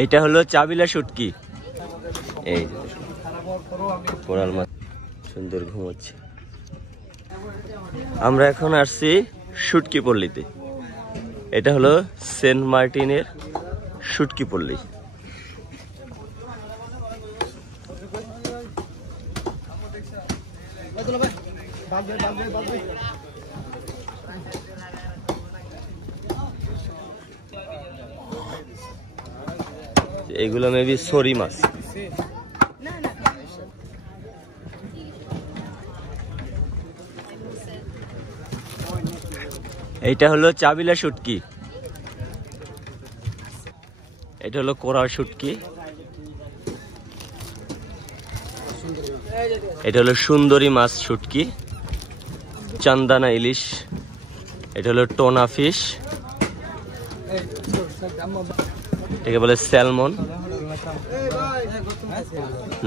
এইটা হলো চাবিলা শুটকি। এই কোরাল মাছ সুন্দর ঘুমোচ্ছে। আমরা এখন আসছি শুটকি পল্লীতে। এটা হলো সেন্ট মার্টিনের শুটকি পল্লী। এগুলো মেবি সরি মাছ। এইটা হলো চাবিলা শুটকি। এটা হলো কোরাল শুটকি। এটা হলো সুন্দরী মাছ শুটকি, চান্দানা ইলিশ। এটা হলো টোনা ফিশ, এটাকে বলে স্যালমন।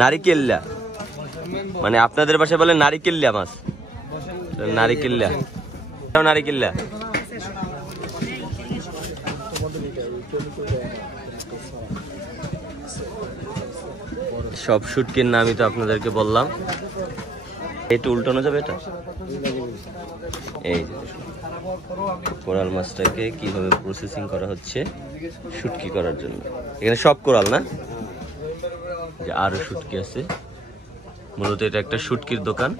নারিকেল্লা মানে আপনাদের ভাষায় বলে নারিকেল্লা মাছ। নারিকেল্লা, নারিকেল্লা। সব শুটকির নামই তো আপনাদেরকে বললাম। একটু উল্টানো যাবে এটা। এই কোরাল মাছটাকে কিভাবে প্রসেসিং করা হচ্ছে শুটকি করার জন্য। এখানে সব কোরাল না, যে আরো শুটকি আছে। মূলত এটা একটা শুটকির দোকান।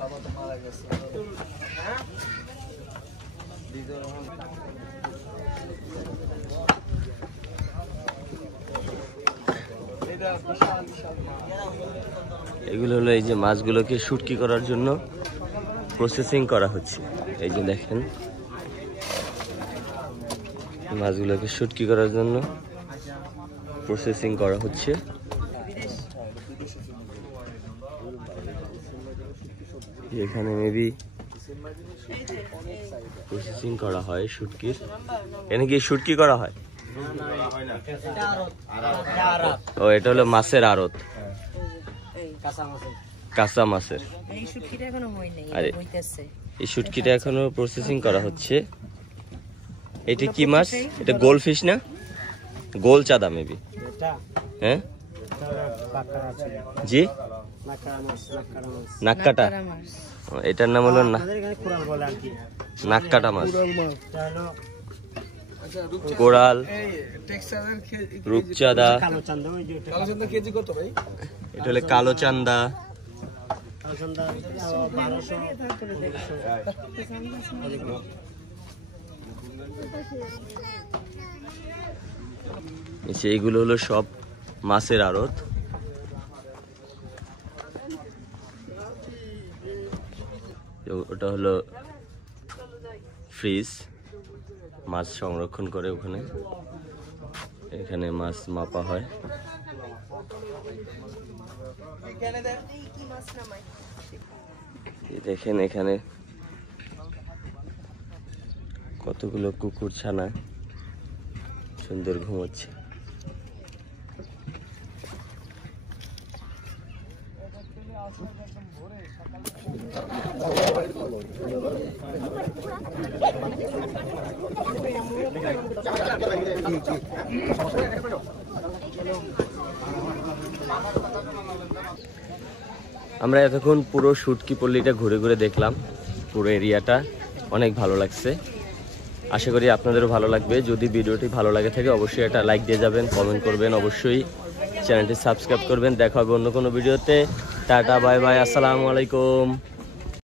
এগুলো হলো এই যে মাছগুলোকে শুটকি করার জন্য প্রসেসিং করা হচ্ছে। এই যে দেখেন মাছগুলোকে শুটকি করার জন্য প্রসেসিং করা হচ্ছে। এখানে মেবি প্রসেসিং করা হয় শুটকির। এখানে কি শুটকি করা হয়? ও এটা হলো মাছের আড়ত, কাঁচা মাছের। আরে এই শুটকিটা এখনো প্রসেসিং করা হচ্ছে। এটা কি মাছ? এটা গোল ফিশ না, গোল চাঁদা মেবি। হ্যাঁ জি, নাককাটা। এটার নাম হলো নাককাটা মাছ। কোরাল, রূপচাঁদা, এটা হলো কালো চান্দা। এইগুলো হলো সব মাছের আড়ত। ওটা হলো ফ্রিজ, মাছ সংরক্ষণ করে ওখানে। এখানে মাছ মাপা হয়। দেখেন এখানে কতগুলো কুকুর ছানা সুন্দর ঘুমোচ্ছে। আমরা এতক্ষণ পুরো শুটকি পল্লীটা ঘুরে ঘুরে দেখলাম। পুরো এরিয়াটা অনেক ভালো লাগছে। আশা করি আপনাদেরও ভালো লাগবে। যদি ভিডিওটি ভালো লাগে থাকে অবশ্যই একটা লাইক দিয়ে যাবেন, কমেন্ট করবেন, অবশ্যই চ্যানেলটি সাবস্ক্রাইব করবেন। দেখা হবে অন্য কোনো ভিডিওতে। টাটা, বাই বাই, আসসালামু আলাইকুম।